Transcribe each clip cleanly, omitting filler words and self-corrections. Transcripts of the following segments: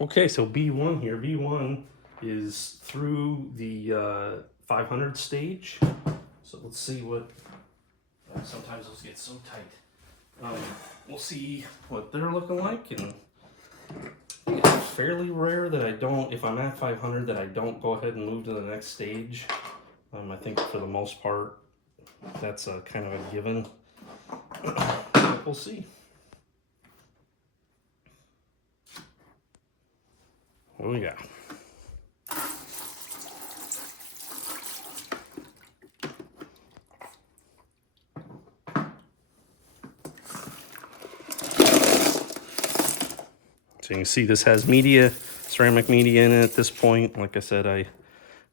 Okay, so B1 here. B1 is through the 500 stage. So let's see what. Sometimes those get so tight. We'll see what they're looking like, and it's fairly rare that I don't. If I'm at 500, that I don't go ahead and move to the next stage. I think for the most part, that's a kind of a given. But we'll see. What do we got? So you can see this has media, ceramic media in it at this point. Like I said, I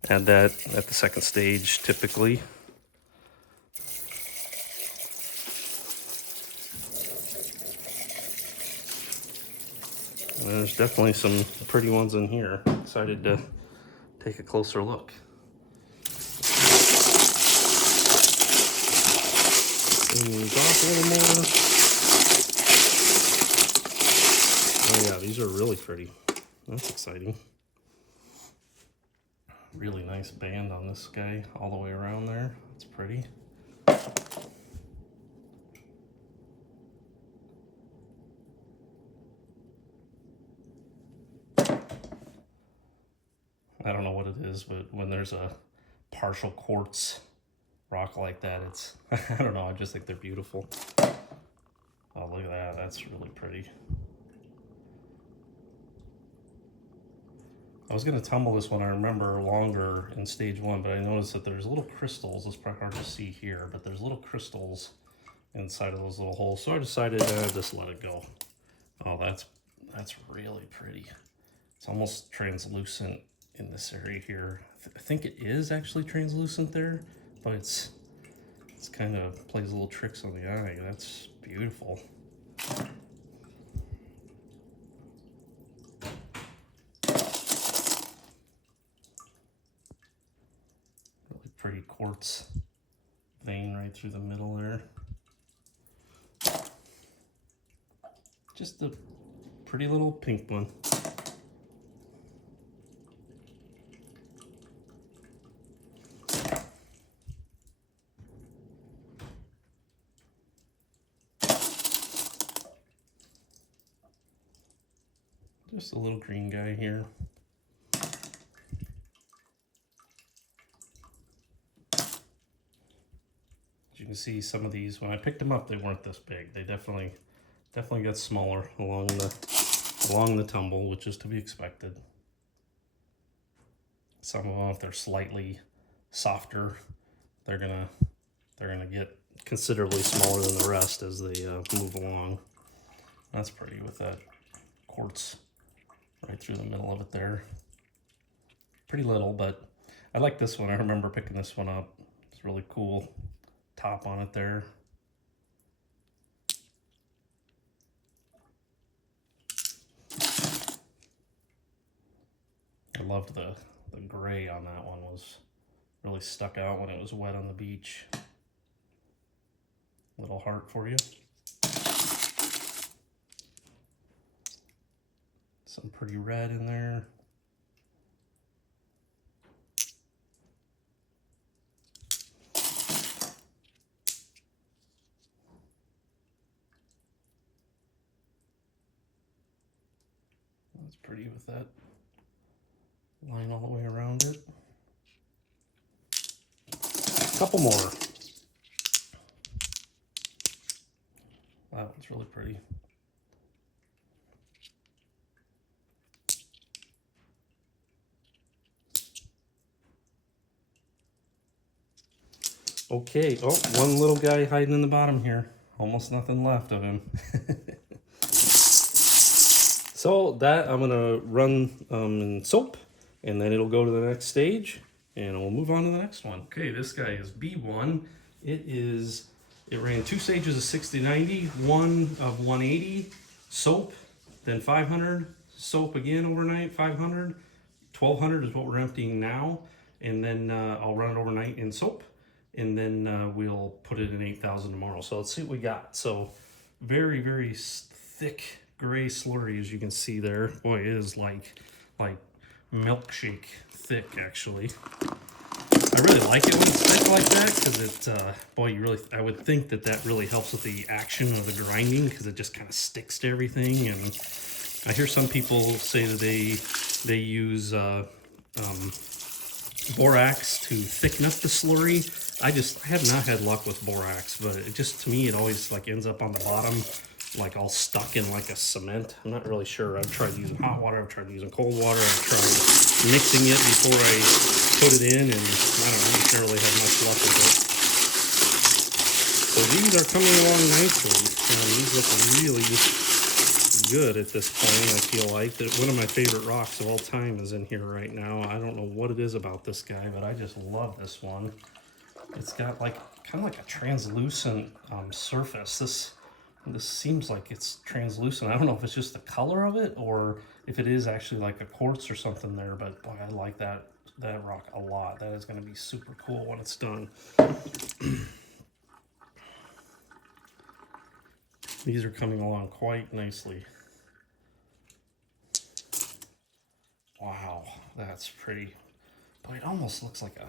add that at the second stage typically. And there's definitely some pretty ones in here. Excited to take a closer look. Clean these off a little more. Oh yeah, these are really pretty. That's exciting. Really nice band on this guy all the way around there. It's pretty. I don't know what it is, but when there's a partial quartz rock like that, it's, I don't know, I just think they're beautiful. Oh, look at that. That's really pretty. I was going to tumble this one, I remember, longer in stage one, but I noticed that there's little crystals. It's probably hard to see here, but there's little crystals inside of those little holes. So I decided to just let it go. Oh, that's really pretty. It's almost translucent in this area here. I think it is actually translucent there, but it's kind of plays little tricks on the eye. That's beautiful. Really pretty quartz vein right through the middle there. Just a pretty little pink one. Just a little green guy here. As you can see, some of these, when I picked them up, they weren't this big. They definitely got smaller along the tumble, which is to be expected. Some of them, if they're slightly softer, they're gonna get considerably smaller than the rest as they move along. That's pretty with that quartz right through the middle of it there. Pretty little, but I like this one. I remember picking this one up. It's really cool top on it there. I loved the gray on that one. Was really stuck out when it was wet on the beach. Little heart for you. Some pretty red in there. That's pretty with that line all the way around it. A couple more. That one's really pretty. Okay, oh, one little guy hiding in the bottom here. Almost nothing left of him. So that I'm gonna run in soap, and then it'll go to the next stage, and we'll move on to the next one. Okay, this guy is B1. It ran 2 stages of 60-90, one of 180, soap, then 500, soap again overnight, 500, 1200 is what we're emptying now, and then I'll run it overnight in soap, and then we'll put it in 8,000 tomorrow. So let's see what we got. So very, very thick gray slurry, as you can see there. Boy, it is like milkshake thick, actually. I really like it when it's thick like that, because it, boy, I would think that really helps with the action of the grinding, because it just kind of sticks to everything. And I hear some people say that they use borax to thicken up the slurry. I have not had luck with borax, but it just, to me, it always like ends up on the bottom, like all stuck in like a cement. I'm not really sure. I've tried using hot water, I've tried using cold water, I've tried mixing it before I put it in, and I don't necessarily have much luck with it. So these are coming along nicely. These look really good at this point. I feel like that one of my favorite rocks of all time is in here right now. I don't know what it is about this guy, but I just love this one. It's got like kind of like a translucent surface. This seems like it's translucent. I don't know if it's just the color of it or if it is actually like a quartz or something there, but boy, I like that rock a lot. That is going to be super cool when it's done. These are coming along quite nicely. Wow, that's pretty. Boy, it almost looks like a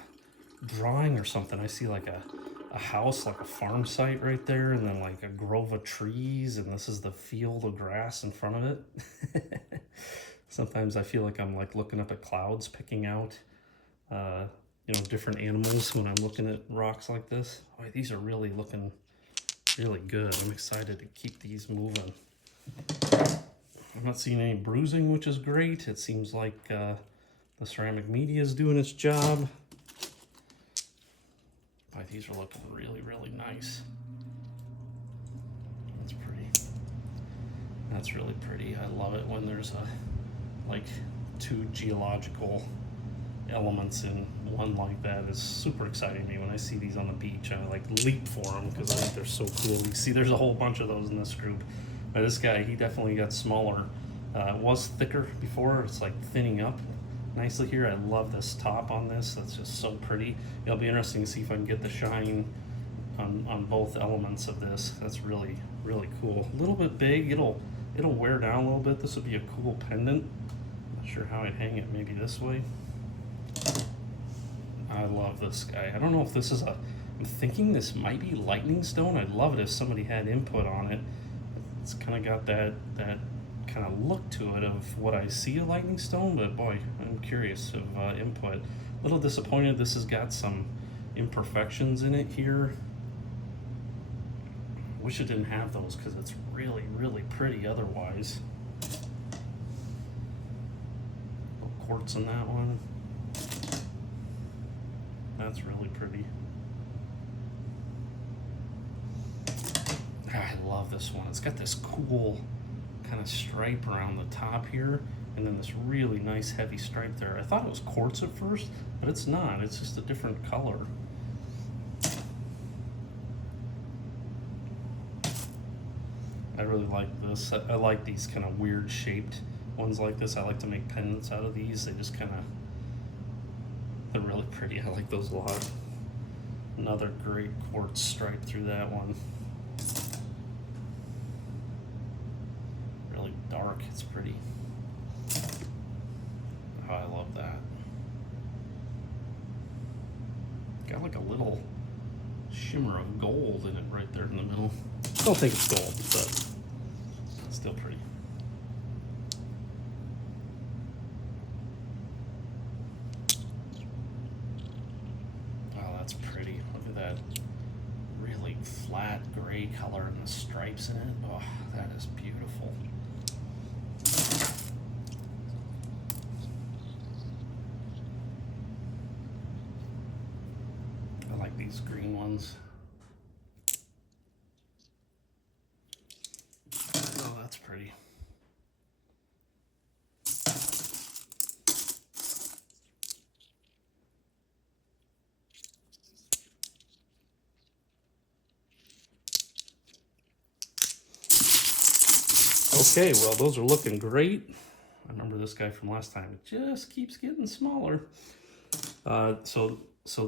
drawing or something. I see like a house, like a farm site right there, and then like a grove of trees, and this is the field of grass in front of it. Sometimes I feel like I'm like looking up at clouds, picking out different animals when I'm looking at rocks like this. Boy, these are really looking really good. I'm excited to keep these moving. I'm not seeing any bruising, which is great. It seems like the ceramic media is doing its job. Boy, these are looking really, really nice. That's pretty. That's really pretty. I love it when there's like two geological elements in one like that. Is super exciting to me when I see these on the beach. I like leap for them because I think they're so cool. You see there's a whole bunch of those in this group. But this guy, he definitely got smaller. It was thicker before. It's like thinning up nicely here. I love this top on this. That's just so pretty. It'll be interesting to see if I can get the shine on both elements of this. That's really, really cool. A little bit big. It'll wear down a little bit. This would be a cool pendant. Not sure how I'd hang it. Maybe this way. I love this guy. I don't know if this is I'm thinking this might be lightning stone. I'd love it if somebody had input on it. It's kind of got that kind of look to it of what I see a lightning stone, but boy, I'm curious of input. A little disappointed this has got some imperfections in it here. Wish it didn't have those because it's really, really pretty otherwise. Little quartz in that one. That's really pretty. I love this one. It's got this cool kind of stripe around the top here, and then this really nice heavy stripe there. I thought it was quartz at first, but it's not. It's just a different color. I really like this. I like these kind of weird shaped ones like this. I like to make pendants out of these. They just kind of, they're really pretty. I like those a lot. Another great quartz stripe through that one. Really dark, it's pretty. Oh, I love that. Got like a little shimmer of gold in it right there in the middle. I don't think it's gold, but it's still pretty. Pretty. Look at that really flat gray color and the stripes in it. Oh, that is beautiful. I like these green ones. Oh, that's pretty. Okay, well, those are looking great. I remember this guy from last time. It just keeps getting smaller. So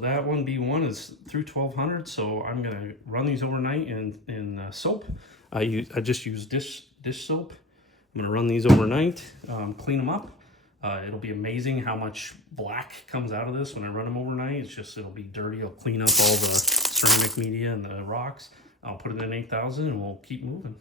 that one B1 is through 1200. So I'm gonna run these overnight in soap. I just use dish soap, I'm gonna run these overnight, clean them up. It'll be amazing how much black comes out of this when I run them overnight. It's just, it'll be dirty. I'll clean up all the ceramic media and the rocks. I'll put it in 8000 and we'll keep moving.